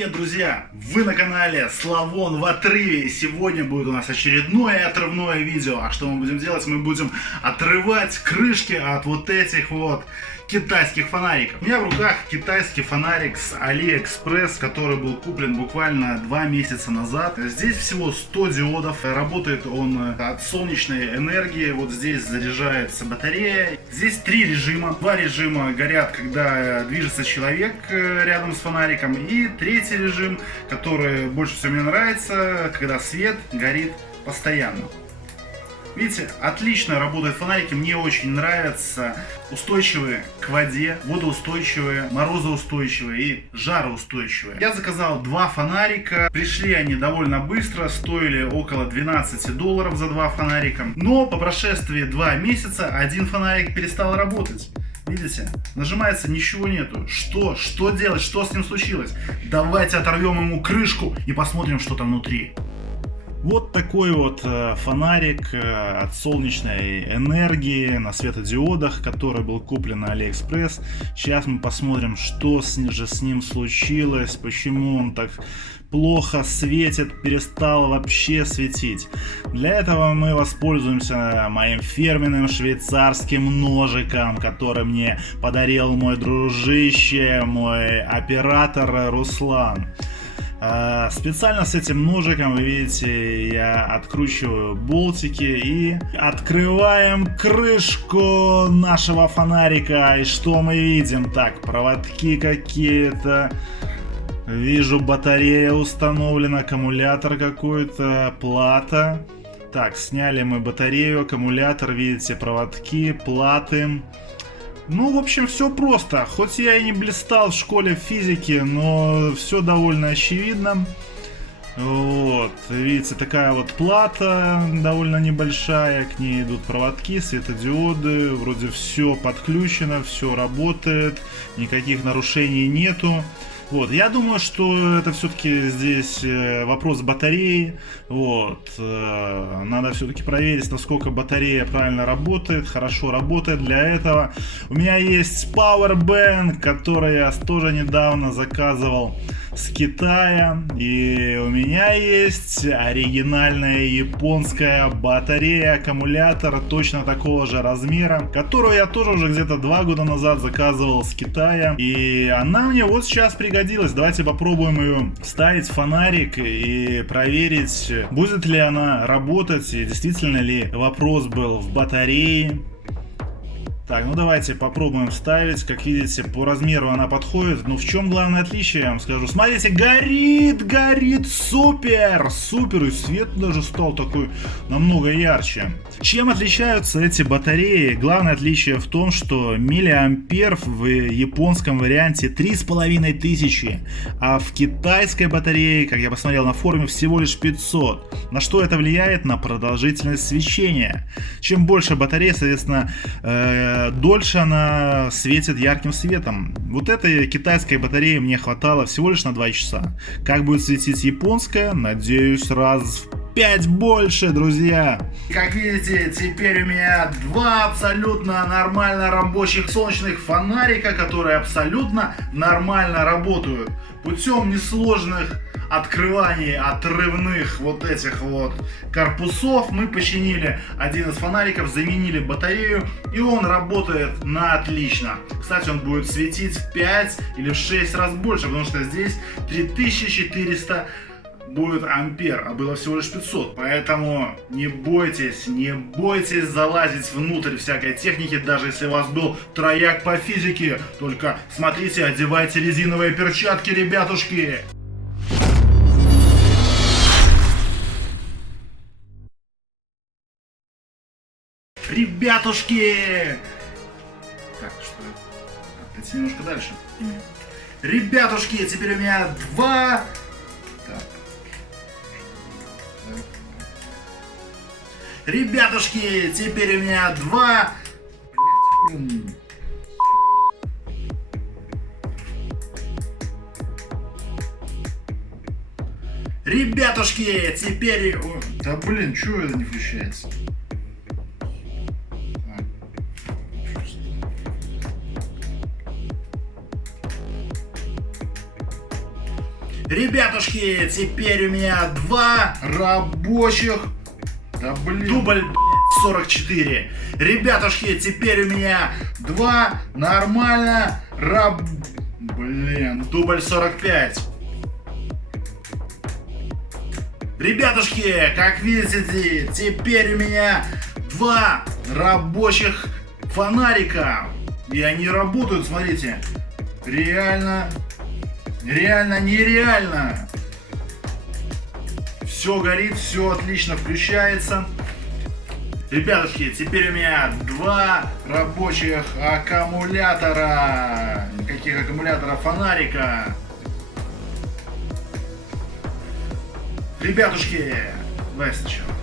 Привет, друзья! Вы на канале Славон в отрыве. Сегодня будет у нас очередное отрывное видео. А что мы будем делать? Мы будем отрывать крышки от вот этих вот китайских фонариков. У меня в руках китайский фонарик с AliExpress, который был куплен буквально 2 месяца назад. Здесь всего 100 диодов. Работает он от солнечной энергии. Вот здесь заряжается батарея. Здесь 3 режима. 2 режима горят, когда движется человек рядом с фонариком. И 3-й режим, который больше всего мне нравится, когда свет горит постоянно. Видите, отлично работают фонарики, мне очень нравятся. Устойчивые к воде, водоустойчивые, морозоустойчивые и жароустойчивые. Я заказал 2 фонарика, пришли они довольно быстро, стоили около $12 за 2 фонарика. Но по прошествии 2 месяца один фонарик перестал работать. Видите, нажимается, ничего нету. Что делать? Что с ним случилось? Давайте оторвем ему крышку и посмотрим, что там внутри. Вот такой вот фонарик от солнечной энергии на светодиодах, который был куплен на AliExpress. Сейчас мы посмотрим, что же с ним случилось, почему он так плохо светит, перестал вообще светить. Для этого мы воспользуемся моим фирменным швейцарским ножиком, который мне подарил мой дружище, мой оператор Руслан. Специально с этим ножиком, вы видите, я откручиваю болтики и открываем крышку нашего фонарика. И что мы видим? Так, проводки какие-то. Вижу, батарея установлена, аккумулятор какой-то, плата. Так, сняли мы батарею, аккумулятор, видите, проводки, платы. Ну, в общем, все просто. Хоть я и не блистал в школе физики, но все довольно очевидно. Вот, видите, такая вот плата довольно небольшая, к ней идут проводки, светодиоды, вроде все подключено, все работает, никаких нарушений нету. Вот, я думаю, что это все-таки здесь вопрос батареи. Вот, надо все-таки проверить, насколько батарея правильно работает, хорошо работает. Для этого у меня есть Powerbank, который я тоже недавно заказывал с Китая. И у меня есть оригинальная японская батарея, аккумулятор точно такого же размера, которую я тоже уже где-то 2 года назад заказывал с Китая. И она мне вот сейчас пригодилась. Давайте попробуем ее вставить в фонарик и проверить, будет ли она работать и действительно ли вопрос был в батарее. Так, ну давайте попробуем вставить. Как видите, по размеру она подходит. Но в чем главное отличие, я вам скажу. Смотрите, горит, супер, и свет даже стал такой намного ярче. Чем отличаются эти батареи? Главное отличие в том, что миллиампер в японском варианте 3500, а в китайской батарее, как я посмотрел на форуме, всего лишь 500. На что это влияет? На продолжительность свечения. Чем больше батарея, соответственно, дольше она светит ярким светом. Вот этой китайской батареи мне хватало всего лишь на 2 часа. Как будет светить японская? Надеюсь, раз в 5 больше, друзья. Как видите, теперь у меня 2 абсолютно нормально рабочих солнечных фонарика, которые абсолютно нормально работают. Путем несложных открываний отрывных вот этих вот корпусов мы починили один из фонариков, заменили батарею, и он работает на отлично. Кстати, он будет светить в 5 или в 6 раз больше, потому что здесь 3400 будет ампер, а было всего лишь 500. Поэтому не бойтесь залазить внутрь всякой техники, даже если у вас был трояк по физике. Только смотрите, одевайте резиновые перчатки, ребятушки. Ребятушки! Так, что? Отойти немножко дальше. Ребятушки, теперь у меня 2... Так. Ребятушки, теперь у меня 2... Ребятушки, теперь... Да блин, чего это не включается? Ребятушки, теперь у меня 2 рабочих... Да блин. Дубль 44. Ребятушки, теперь у меня 2 нормально Блин, дубль 45. Ребятушки, как видите, теперь у меня 2 рабочих фонарика. И они работают, смотрите. Реально, нереально. Все горит, все отлично включается. Ребятушки, теперь у меня 2 рабочих аккумулятора. Каких аккумуляторов? Фонарика. Ребятушки, давай сначала.